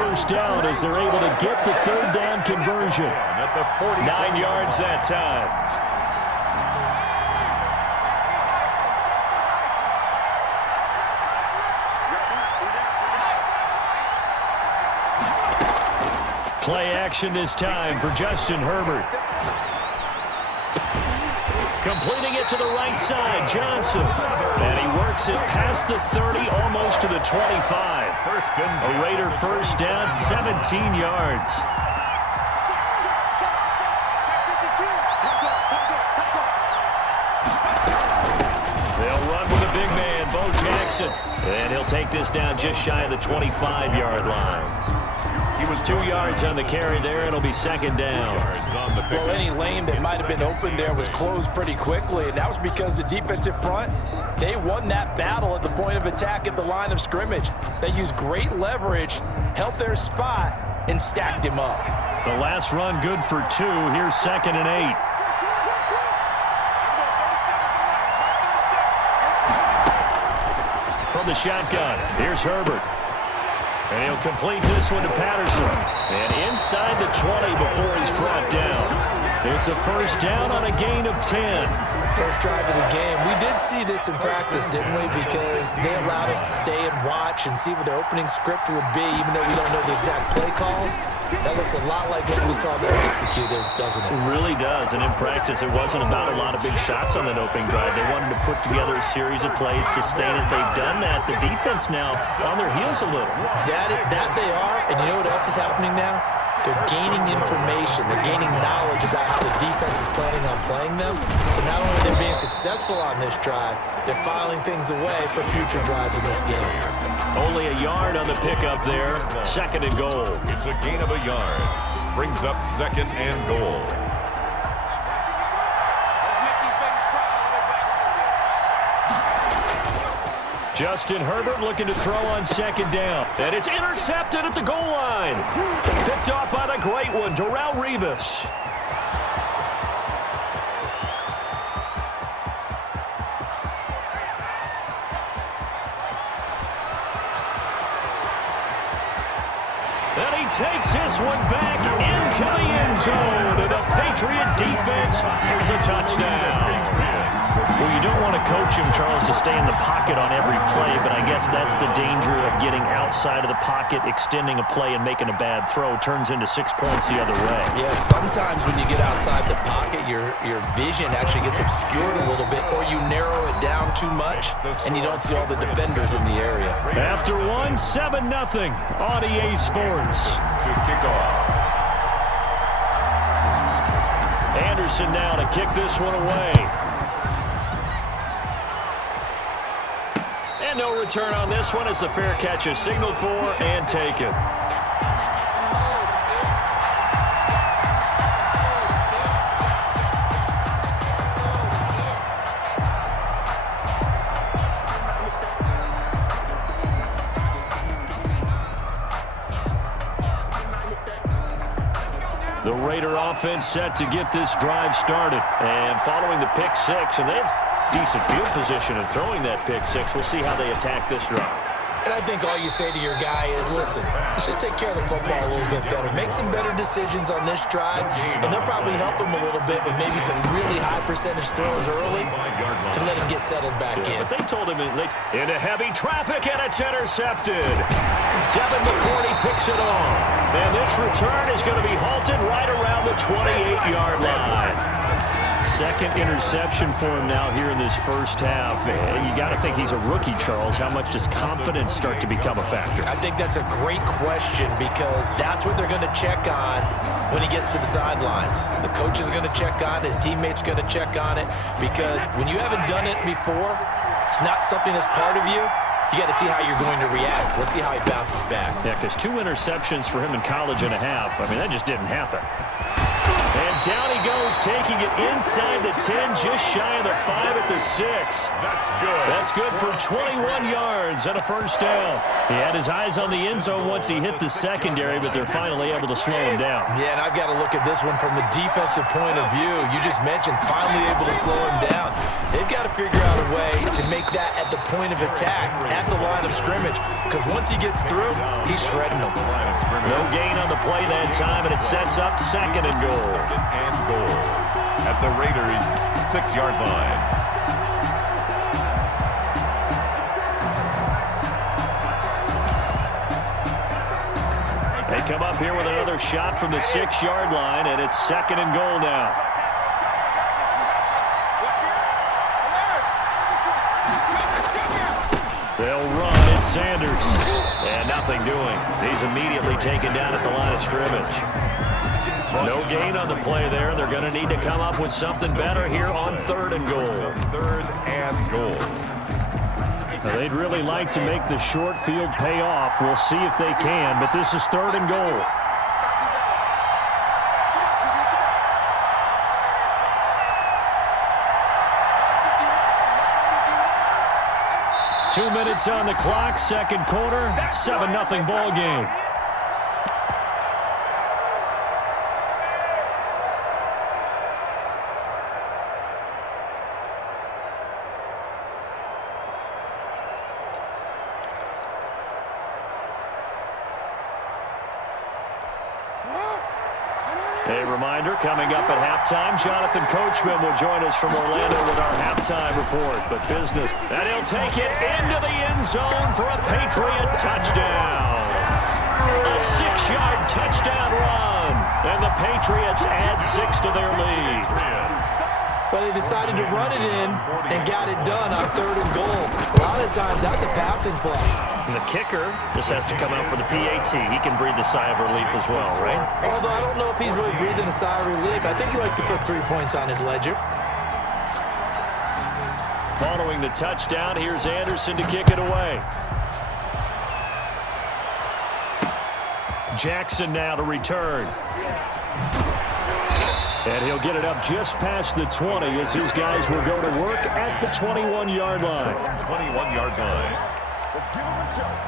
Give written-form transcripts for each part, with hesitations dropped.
first down as they're able to get the third down conversion. 9 yards that time. Play action this time for Justin Herbert. Completing it to the right side, Johnson. And he works it past the 30, almost to the 25. A Raider first down, 17 yards. They'll run with a big man, Bo Jackson. And he'll take this down just shy of the 25-yard line. He was 2 yards on the carry there. It'll be second down. Well, any lane that might have been open there was closed pretty quickly, and that was because the defensive front, they won that battle at the point of attack at the line of scrimmage. They used great leverage, held their spot, and stacked him up. The last run good for 2. Here's 2nd and 8. From the shotgun, here's Herbert. And he'll complete this one to Patterson. And inside the 20 before he's brought down. It's a first down on a gain of 10. First drive of the game. We did see this in practice, didn't we? Because they allowed us to stay and watch and see what their opening script would be, even though we don't know the exact play calls. That looks a lot like what we saw them execute, doesn't it? It really does. And in practice, it wasn't about a lot of big shots on that opening drive. They wanted to put together a series of plays, sustain it. They've done that. The defense now on their heels a little. That they are. And you know what else is happening now? They're gaining information. They're gaining knowledge about how the defense is planning on playing them. So not only are they being successful on this drive, they're filing things away for future drives in this game. Only a yard on the pickup there. 2nd and goal. It's a gain of a yard. Brings up 2nd and goal. Justin Herbert looking to throw on 2nd down. And it's intercepted at the goal line. Picked off by the great one, Darrelle Revis. And he takes this one back into the end zone. And the Patriot defense is a touchdown. Well, you don't want to coach him, Charles, to stay in the pocket on every play, but I guess that's the danger of getting outside of the pocket, extending a play, and making a bad throw. Turns into 6 points the other way. Yeah, sometimes when you get outside the pocket, your vision actually gets obscured a little bit, or you narrow it down too much, and you don't see all the defenders in the area. After one, 7-0 on EA Sports. To kick off. Anderson now to kick this one away. And no return on this one as the fair catch is signaled for and taken. The Raider offense set to get this drive started. And following the pick 6, and they have decent field position in throwing that pick 6. We'll see how they attack this drive. And I think all you say to your guy is, listen, let's just take care of the football a little bit better. Make some better decisions on this drive, and they'll probably help him a little bit with maybe some really high percentage throws early to let him get settled back in. But they told him into heavy traffic, and it's intercepted. Devin McCourty picks it off. And this return is going to be halted right around the 28-yard line. Second interception for him now here in this first half. You got to think he's a rookie, Charles. How much does confidence start to become a factor? I think that's a great question because that's what they're going to check on when he gets to the sidelines. The coach is going to check on, his teammates are going to check on it because when you haven't done it before, it's not something that's part of you. You got to see how you're going to react. Let's see how he bounces back. Yeah, because 2 interceptions for him in college and a half. I mean, that just didn't happen. And down he goes, taking it inside the 10, just shy of the 5 at the 6. That's good. That's good for 21 yards and a first down. He had his eyes on the end zone once he hit the secondary, but they're finally able to slow him down. Yeah, and I've got to look at this one from the defensive point of view. You just mentioned finally able to slow him down. They've got to figure out a way to make that at the point of attack, at the line of scrimmage, because once he gets through, he's shredding them. No gain on the play that time, and it sets up 2nd and goal. 2nd and goal at the Raiders' 6-yard line. They come up here with another shot from the 6-yard line, and it's 2nd and goal now. They'll run. It's Sanders. And nothing doing. He's immediately taken down at the line of scrimmage. No gain on the play there. They're going to need to come up with something better here on 3rd and goal. 3rd and goal. Now, they'd really like to make the short field pay off. We'll see if they can, but this is 3rd and goal. Two minutes on the clock, 2nd quarter, 7-0 ball game. A reminder, coming up at halftime, Jonathan Coachman will join us from Orlando with our halftime report. But business, and he'll take it into the end zone for a Patriot touchdown. A 6-yard touchdown run, and the Patriots add 6 to their lead. But they decided to run it in and got it done on 3rd and goal. A lot of times, that's a passing play. And the kicker just has to come out for the PAT. He can breathe a sigh of relief as well, right? Although I don't know if he's really breathing a sigh of relief. I think he likes to put 3 points on his ledger. Following the touchdown, here's Anderson to kick it away. Jackson now to return. And he'll get it up just past the 20 as his guys will go to work at the 21-yard line. 21-yard line. Let's give him a shot.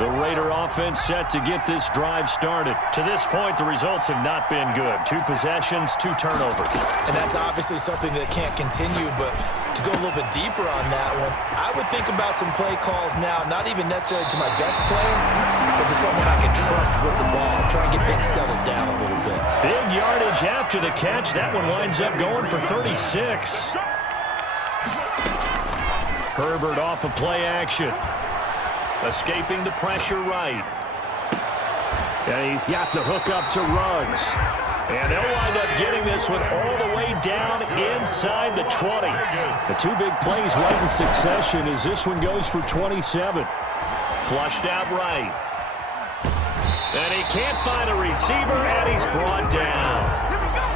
The Raider offense set to get this drive started. To this point, the results have not been good. 2 possessions, 2 turnovers. And that's obviously something that can't continue, but to go a little bit deeper on that one, I would think about some play calls now, not even necessarily to my best player, but to someone I can trust with the ball. Try and get things settled down a little bit. Big yardage after the catch. That one winds up going for 36. Herbert off of play action. Escaping the pressure right. And he's got the hook up to Ruggs. And they'll wind up getting this one all the way down inside the 20. The 2 big plays right in succession as this one goes for 27. Flushed out right. And he can't find a receiver, and he's brought down.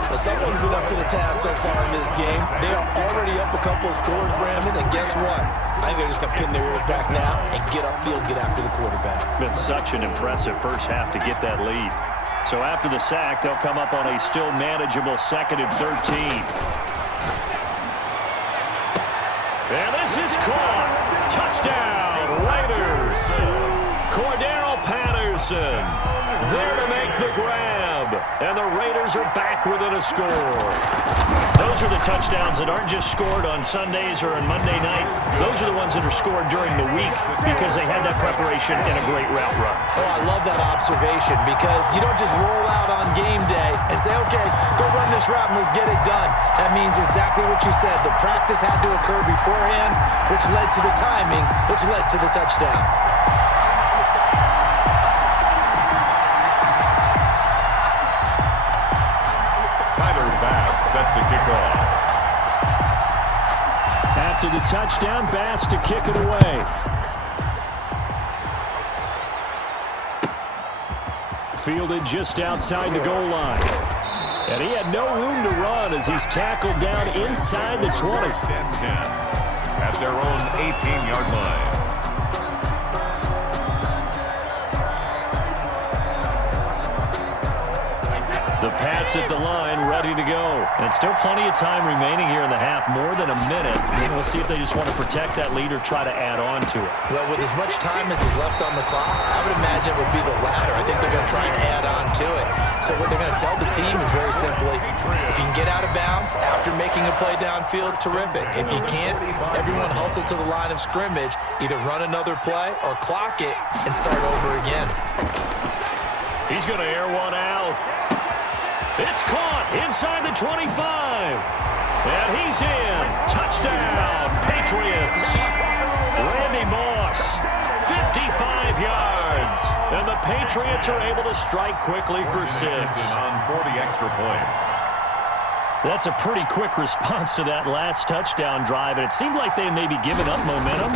Well, someone's been up to the task so far in this game. They are already up a couple of scores, Brandon, and guess what? I think they're just going to pin their ears back now and get upfield, get after the quarterback. Been such an impressive first half to get that lead. So after the sack, they'll come up on a still manageable 2nd and 13. And this is caught. Touchdown, Raiders. Cordero Patterson there to make the grab. And the Raiders are back within a score. Those are the touchdowns that aren't just scored on Sundays or on Monday night. Those are the ones that are scored during the week because they had that preparation in a great route run. Oh, I love that observation because you don't just roll out on game day and say, okay, go run this route and let's get it done. That means exactly what you said. The practice had to occur beforehand, which led to the timing, which led to the touchdown. Set to kick off. After the touchdown, Bass to kick it away. Fielded just outside the goal line. And he had no room to run as he's tackled down inside the 20. First and 10 at their own 18-yard line. The Pats at the line, ready to go. And still plenty of time remaining here in the half, more than a minute. And we'll see if they just want to protect that lead or try to add on to it. Well, with as much time as is left on the clock, I would imagine it would be the latter. I think they're going to try and add on to it. So what they're going to tell the team is very simply, if you can get out of bounds after making a play downfield, terrific. If you can't, everyone hustle to the line of scrimmage, either run another play or clock it and start over again. He's going to air one out. It's caught inside the 25. And he's in. Touchdown, Patriots. Randy Moss, 55 yards. And the Patriots are able to strike quickly for 6. On for the extra point. That's a pretty quick response to that last touchdown drive. And it seemed like they may be giving up momentum.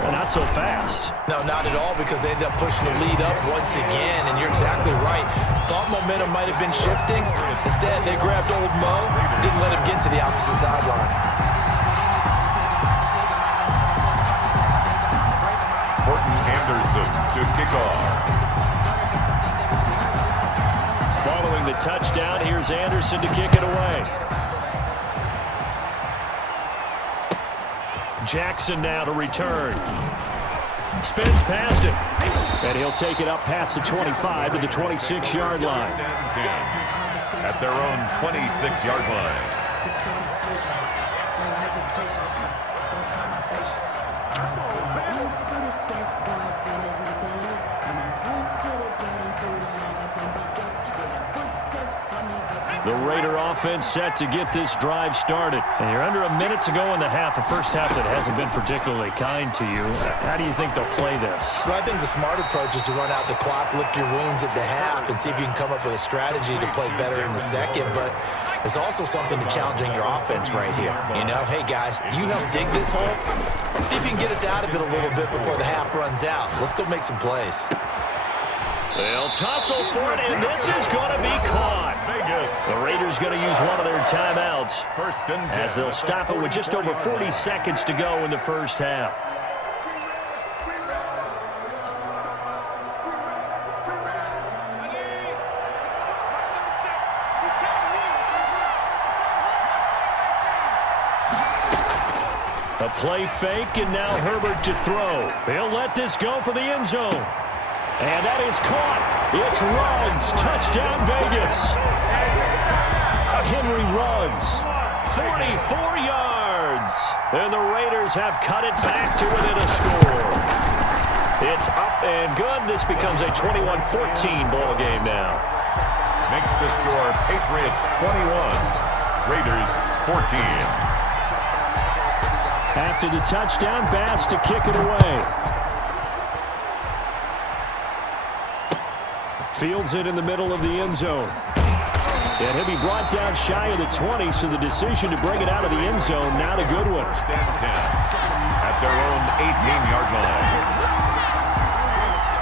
But not so fast. No, not at all, because they ended up pushing the lead up once again, and you're exactly right. Thought momentum might have been shifting. Instead, they grabbed old Mo, didn't let him get to the opposite sideline. Horton Anderson to kick off. Following the touchdown, here's Anderson to kick it away. Jackson now to return. Spins past it. And he'll take it up past the 25 to the 26-yard line. At their own 26-yard line. The Raider offense set to get this drive started. And you're under a minute to go in the half. A first half that hasn't been particularly kind to you. How do you think they'll play this? Well, I think the smart approach is to run out the clock, lick your wounds at the half, and see if you can come up with a strategy to play better in the second. But there's also something to challenging your offense right here. You know, hey, guys, you help dig this hole. See if you can get us out of it a little bit before the half runs out. Let's go make some plays. They'll tussle for it, and this is going to be caught. The Raiders going to use one of their timeouts as they'll stop it with just over 40 seconds to go in the first half. A play fake, and now Herbert to throw. He'll let this go for the end zone. And that is caught. It's Ruggs. Touchdown, Vegas. Henry Ruggs, 44 yards. And the Raiders have cut it back to within a score. It's up and good. This becomes a 21-14 ball game now. Makes the score Patriots 21, Raiders 14. After the touchdown, Bass to kick it away. Fields it in the middle of the end zone. And he'll be brought down shy of the 20, so the decision to bring it out of the end zone, not a good one. First and 10 at their own 18-yard line.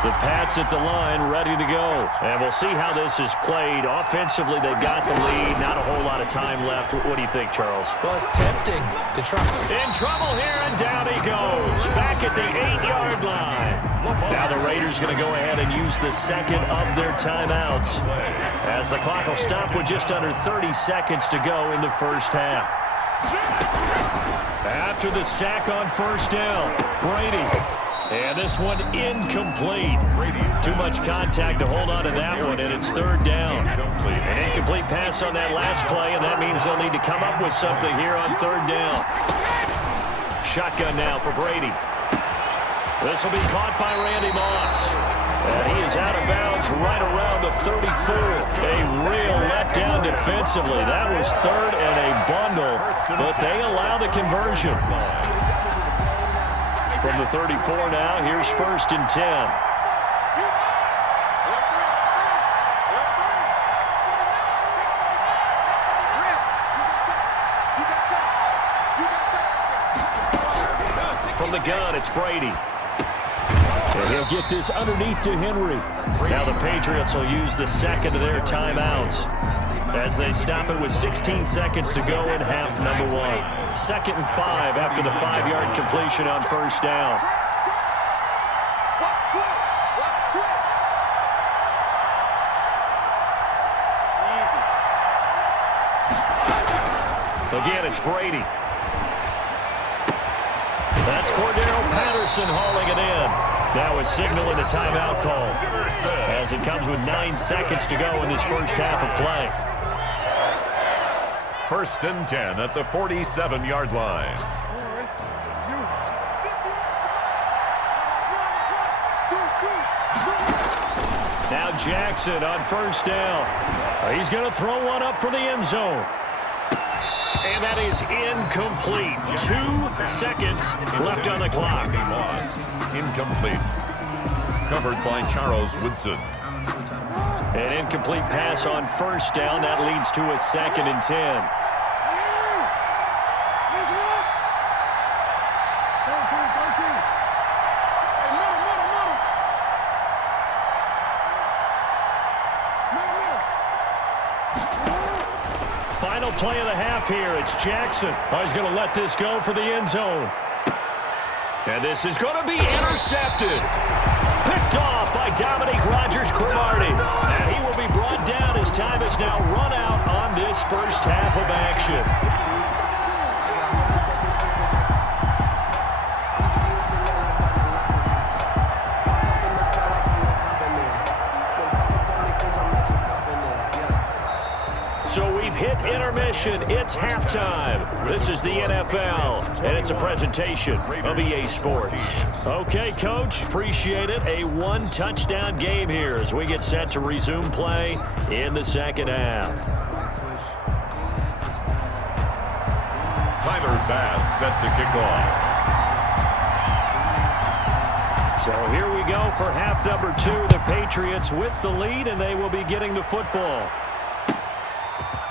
The Pats at the line, ready to go. And we'll see how this is played. Offensively, they've got the lead. Not a whole lot of time left. What do you think, Charles? Well, it's tempting to try. In trouble here, and down he goes. Back at the 8-yard line. Now the Raiders going to go ahead and use the second of their timeouts, as the clock will stop with just under 30 seconds to go in the first half. After the sack on first down, Brady. And this one incomplete. Too much contact to hold on to that one, and it's third down. An incomplete pass on that last play, and that means they'll need to come up with something here on third down. Shotgun now for Brady. This will be caught by Randy Moss. And he is out of bounds right around the 34. A real letdown defensively. That was third and a bundle, but they allow the conversion. From the 34 now, here's first and 10. From the gun, it's Brady. And he'll get this underneath to Henry. Now the Patriots will use the second of their timeouts as they stop it with 16 seconds to go in half number 1. 2nd and 5 after the 5-yard completion on first down. Again, it's Brady. That's Cordero Patterson hauling it in. Now a signal and a timeout call as it comes with 9 seconds to go in this first half of play. 1st and 10 at the 47-yard line. Now Jackson on first down. He's going to throw one up for the end zone. And that is incomplete. 2 seconds left on the clock. Incomplete. Covered by Charles Woodson. An incomplete pass on first down. That leads to a 2nd and 10. Final play of the half here. It's Jackson. He's going to let this go for the end zone. And this is going to be intercepted. Picked off by Dominique Rodgers-Cromartie. And he will be brought down as time is now run out on this first half of action. So we've hit intermission. It's halftime. This is the NFL, and it's a presentation of EA Sports. Okay, Coach, appreciate it. A 1-touchdown game here as we get set to resume play in the second half. Tyler Bass set to kick off. So here we go for half number 2. The Patriots with the lead, and they will be getting the football.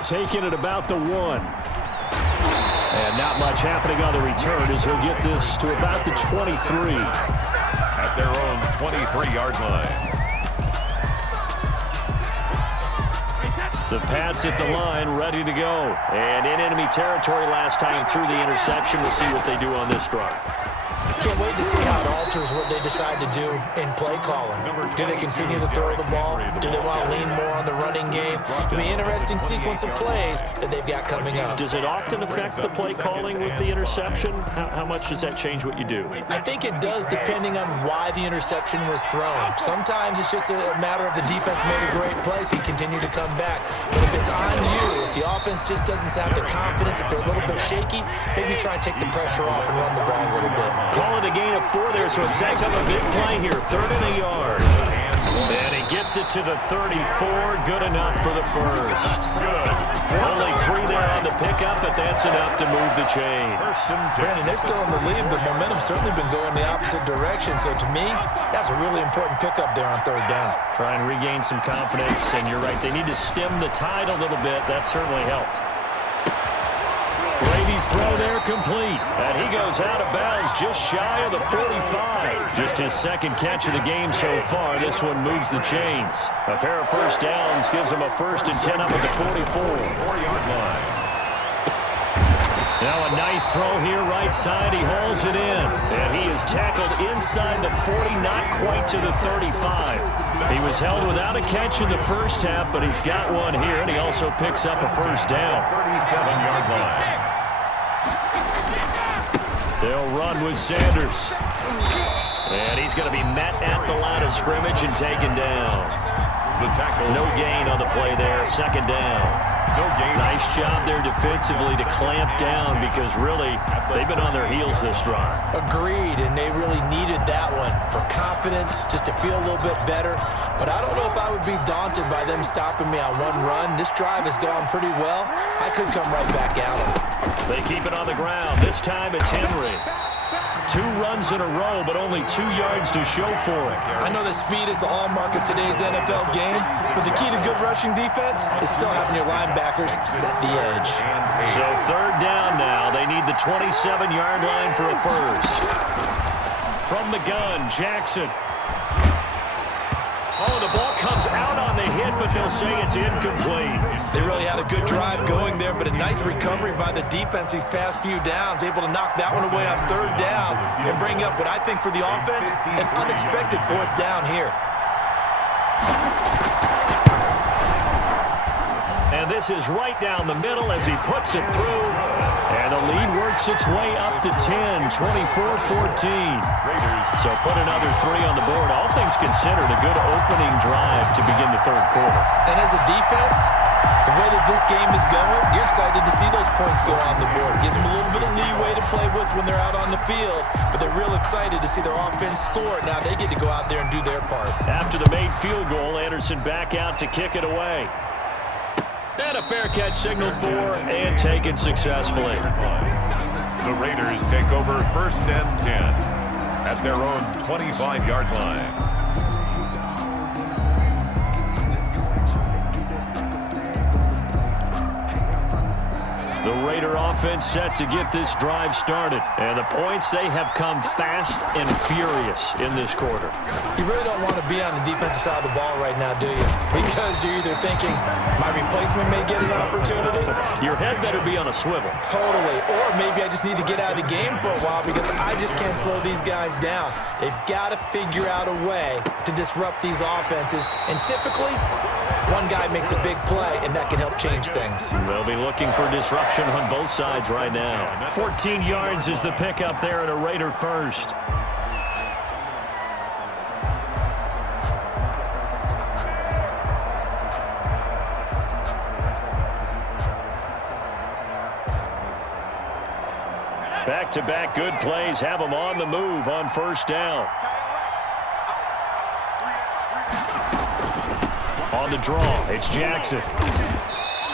Taking it about the 1. And not much happening on the return as he'll get this to about the 23. At their own 23-yard line. The Pats at the line, ready to go. And in enemy territory last time through the interception. We'll see what they do on this drive. Can't wait to see how it alters what they decide to do in play calling. Do they continue to throw the ball? Do they want to lean more on the running game? It'll be an interesting sequence of plays that they've got coming up. Does it often affect the play calling with the interception? How much does that change what you do? I think it does depending on why the interception was thrown. Sometimes it's just a matter of the defense made a great play, so you continue to come back. But if it's on you, if the offense just doesn't have the confidence, if they're a little bit shaky, maybe try and take the pressure off and run the ball a little bit. Call it a gain of 4 there, so it sets up a big play here. 3rd and a yard. And he gets it to the 34. Good enough for the first. Good. Only 3 there on the pickup, but that's enough to move the chain. Brandon, they're still in the lead, but momentum's certainly been going the opposite direction. So to me, that's a really important pickup there on 3rd down. Try and regain some confidence, and you're right. They need to stem the tide a little bit. That certainly helped. Brady's throw there complete. And he goes out of bounds just shy of the 45. Just his 2nd catch of the game so far. This one moves the chains. A pair of first downs gives him a 1st and 10 up at the 44-yard line. Now a nice throw here right side. He hauls it in. And he is tackled inside the 40, not quite to the 35. He was held without a catch in the first half, but he's got one here, and he also picks up a first down. 37-yard line. They'll run with Sanders. And he's going to be met at the line of scrimmage and taken down. The tackle. No gain on the play there. 2nd down. No gain. Nice job there defensively to clamp down because really they've been on their heels this drive. Agreed, and they really needed that one for confidence, just to feel a little bit better. But I don't know if I would be daunted by them stopping me on one run. This drive has gone pretty well. I could come right back at them. They keep it on the ground. This time it's Henry. 2 runs in a row, but only 2 yards to show for it. I know that speed is the hallmark of today's NFL game, but the key to good rushing defense is still having your linebackers set the edge. So 3rd down now. They need the 27-yard line for a first. From the gun, Jackson. Oh, the ball comes out on the hit, but they'll say it's incomplete. They really got a good drive going there, but a nice recovery by the defense these past few downs, able to knock that one away on third down and bring up what I think for the offense, an unexpected fourth down here. And this is right down the middle as he puts it through. And the lead works its way up to 10, 24-14. So put another 3 on the board. All things considered, a good opening drive to begin the third quarter. And as a defense, the way that this game is going, you're excited to see those points go on the board. Gives them a little bit of leeway to play with when they're out on the field, but they're real excited to see their offense score. Now they get to go out there and do their part. After the made field goal, Anderson back out to kick it away. And a fair catch signaled for and taken successfully. The Raiders take over 1st and 10 at their own 25-yard line. The Raider offense set to get this drive started. And the points, they have come fast and furious in this quarter. You really don't want to be on the defensive side of the ball right now, do you? Because you're either thinking, my replacement may get an opportunity. Your head better be on a swivel. Totally. Or maybe I just need to get out of the game for a while because I just can't slow these guys down. They've got to figure out a way to disrupt these offenses. And typically, one guy makes a big play, and that can help change things. They'll be looking for disruption on both sides right now. 14 yards is the pickup there at a Raider first. Back-to-back good plays have them on the move on first down. On the draw, it's Jackson.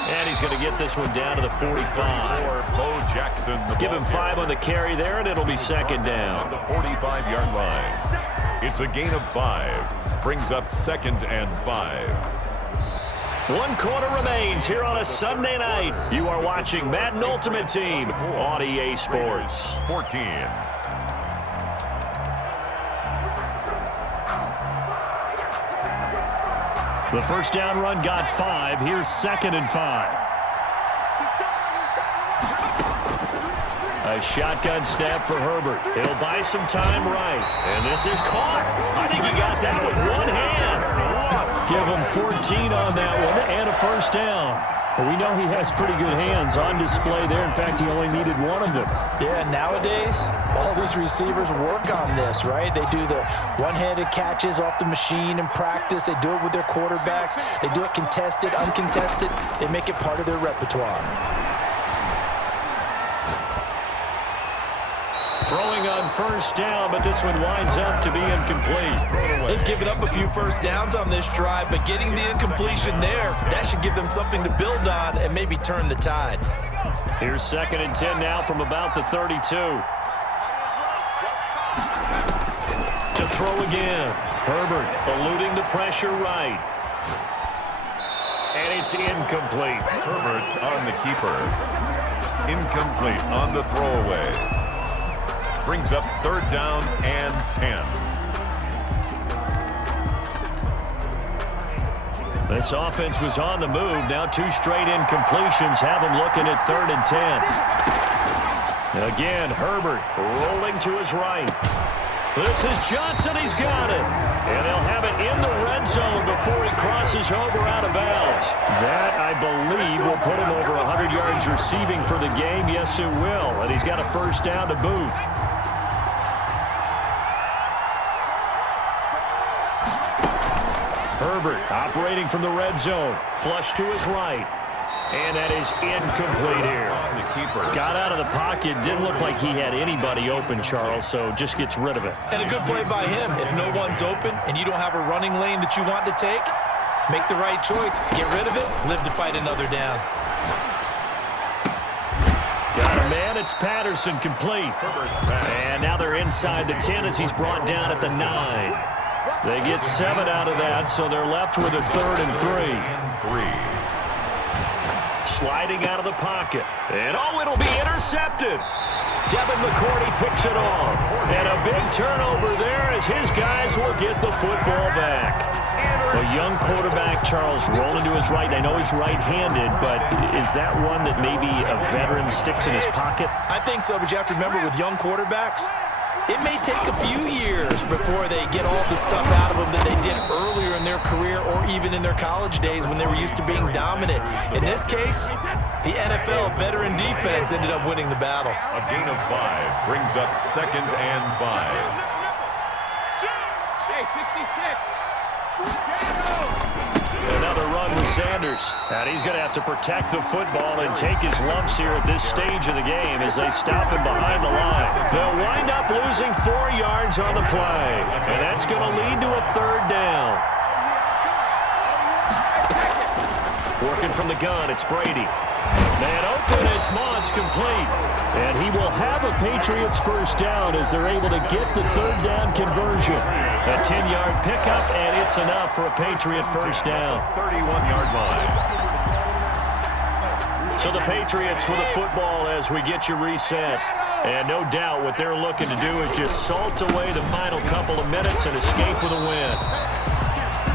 And he's going to get this one down to the 45. Bo Jackson. Give him 5 on the carry there, and it'll be second down. The 45-yard line. It's a gain of 5. Brings up 2nd and 5. 1 quarter remains here on a Sunday night. You are watching Madden Ultimate Team on EA Sports. 14. The first down run got 5. Here's 2nd and 5. A shotgun snap for Herbert. He'll buy some time right. And this is caught. I think he got that with one hand. Give him 14 on that one and a first down. Well, we know he has pretty good hands on display there. In fact, he only needed one of them. Yeah, nowadays, all these receivers work on this, right? They do the one-handed catches off the machine in practice. They do it with their quarterbacks. They do it contested, uncontested. They make it part of their repertoire. Throwing on first down, but this one winds up to be incomplete. They've given up a few first downs on this drive, but getting the incompletion there, that should give them something to build on and maybe turn the tide. Here's 2nd and 10 now from about the 32. To throw again. Herbert eluding the pressure right. And it's incomplete. Herbert on the keeper. Incomplete on the throwaway. Brings up 3rd down and 10. This offense was on the move. Now 2 straight incompletions have them looking at 3rd and 10. Again, Herbert rolling to his right. This is Johnson. He's got it. And they'll have it in the red zone before he crosses over out of bounds. That, I believe, will put him over 100 yards receiving for the game. Yes, it will. And he's got a first down to boot. Herbert operating from the red zone. Flush to his right. And that is incomplete here. The keeper got out of the pocket. Didn't look like he had anybody open, Charles, so just gets rid of it. And a good play by him. If no one's open and you don't have a running lane that you want to take, make the right choice. Get rid of it. Live to fight another down. Got a man. It's Patterson complete. And now they're inside the 10 as he's brought down at the 9. They get 7 out of that, so they're left with a 3rd and 3. sliding out of the pocket. And, oh, it'll be intercepted. Devin McCourty picks it off. And a big turnover there as his guys will get the football back. A young quarterback, Charles, rolling to his right. I know he's right-handed, but is that one that maybe a veteran sticks in his pocket? I think so, but you have to remember with young quarterbacks, it may take a few years before they get all the stuff out of them that they did earlier in their career or even in their college days when they were used to being dominant. In this case, the NFL veteran defense ended up winning the battle. A gain of 5 brings up 2nd and 5. Hey, 66. Another run with Sanders. And he's going to have to protect the football and take his lumps here at this stage of the game as they stop him behind the line. They'll wind up losing 4 yards on the play. And that's going to lead to a 3rd down. Working from the gun, it's Brady. Man open, it's Moss complete. And he will have a Patriots first down as they're able to get the 3rd down conversion. A 10-yard pickup, and it's enough for a Patriot first down. 31-yard line. So the Patriots with a football as we get you reset. And no doubt what they're looking to do is just salt away the final couple of minutes and escape with a win.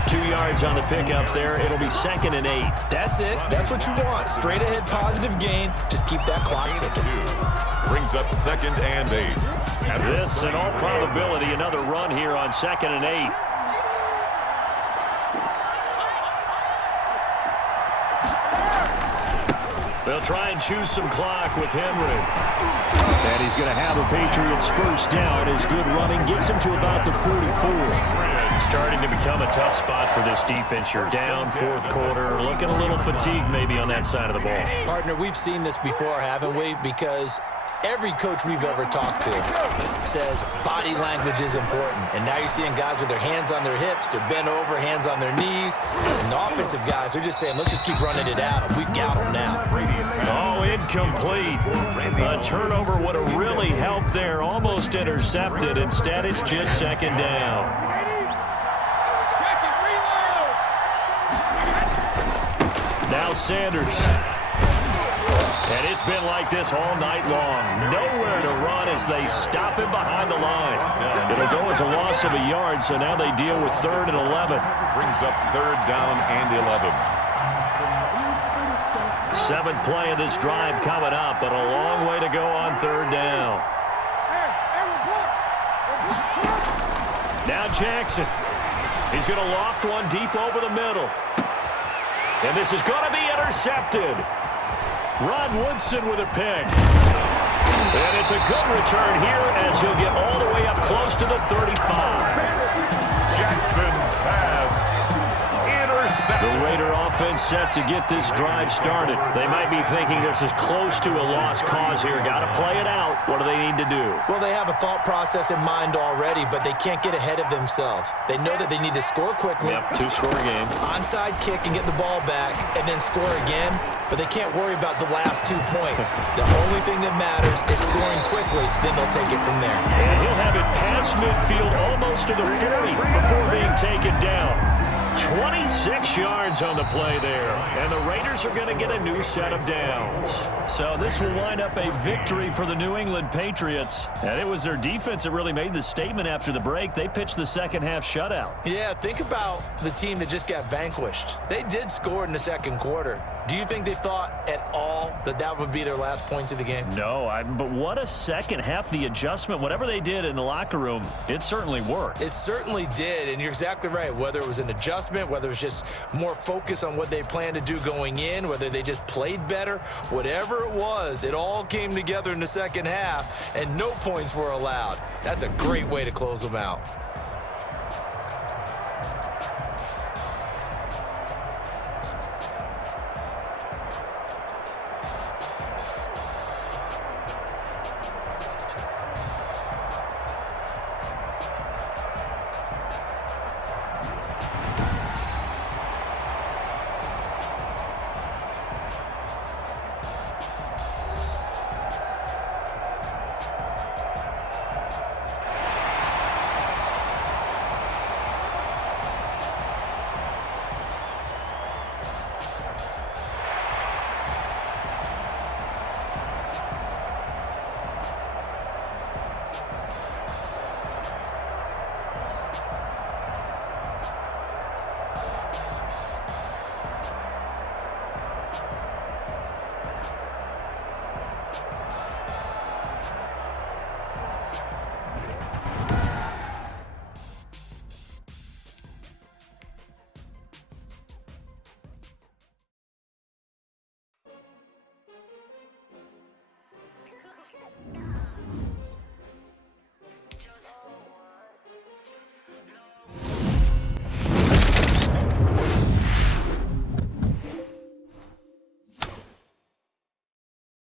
2 yards on the pickup there. It'll be 2nd and 8. That's it. That's what you want. Straight ahead positive gain. Just keep that clock ticking. Brings up 2nd and 8. This, in all probability, another run here on 2nd and 8. They'll try and choose some clock with Henry. And he's going to have a Patriots first down. His good running gets him to about the 44. Starting to become a tough spot for this defense. You're down 4th quarter. Looking a little fatigued maybe on that side of the ball. Partner, we've seen this before, haven't we? Because every coach we've ever talked to says body language is important. And now you're seeing guys with their hands on their hips, they're bent over, hands on their knees. And the offensive guys, they're just saying, let's just keep running it at them. We've got them now. Oh, incomplete. A turnover would have really helped there. Almost intercepted. Instead, it's just 2nd down. Now Sanders. And it's been like this all night long. Nowhere to run as they stop him behind the line. It'll go as a loss of a yard, so now they deal with 3rd and 11. Brings up 3rd down and 11. 7th play of this drive coming up, but a long way to go on 3rd down. Now Jackson. He's going to loft one deep over the middle. And this is going to be intercepted. Rod Woodson with a pick. And it's a good return here as he'll get all the way up close to the 35. Jackson's pass. Intercepted. The Raider offense set to get this drive started. They might be thinking this is close to a lost cause here. Got to play it out. What do they need to do? Well, they have a thought process in mind already, but they can't get ahead of themselves. They know that they need to score quickly. Yep, 2-score game. Onside kick and get the ball back and then score again, but they can't worry about the last 2 points. The only thing that matters is scoring quickly, then they'll take it from there. And he'll have it past midfield almost to the 40 before being taken down. 26 yards on the play there. And the Raiders are going to get a new set of downs. So this will wind up a victory for the New England Patriots. And it was their defense that really made the statement after the break. They pitched the second-half shutout. Yeah, think about the team that just got vanquished. They did score in the 2nd quarter. Do you think they thought at all that that would be their last points of the game? No, but what a second half. The adjustment, whatever they did in the locker room, it certainly worked. It certainly did, and you're exactly right. Whether it was an adjustment, whether it was just more focus on what they planned to do going in, whether they just played better, whatever it was, it all came together in the 2nd half, and no points were allowed. That's a great way to close them out.